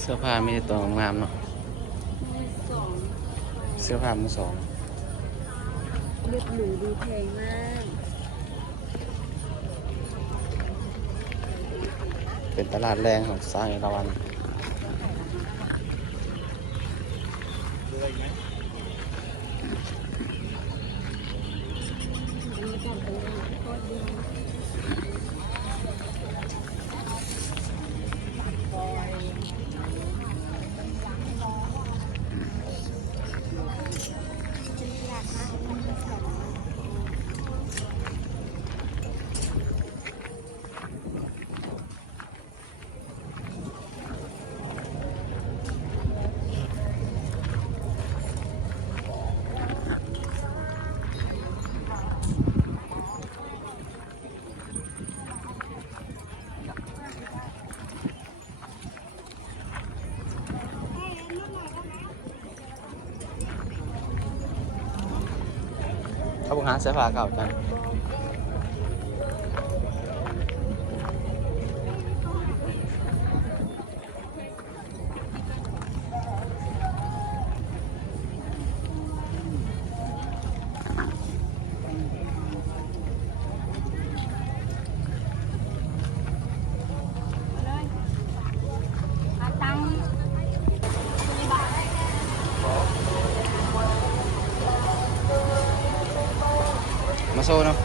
เสื้อผ้ามีแต่ตัวงามเนาะมือสองเสื้อผ้ามือสองเลือดหรูดูแพงมาก เป็นตลาดแรงของสร้างเอราวัณอันนี้ก่อนเป็นโคตรดีเขาบอกหาเสื้อผ้าเก่ากันมาโซ่เนาะ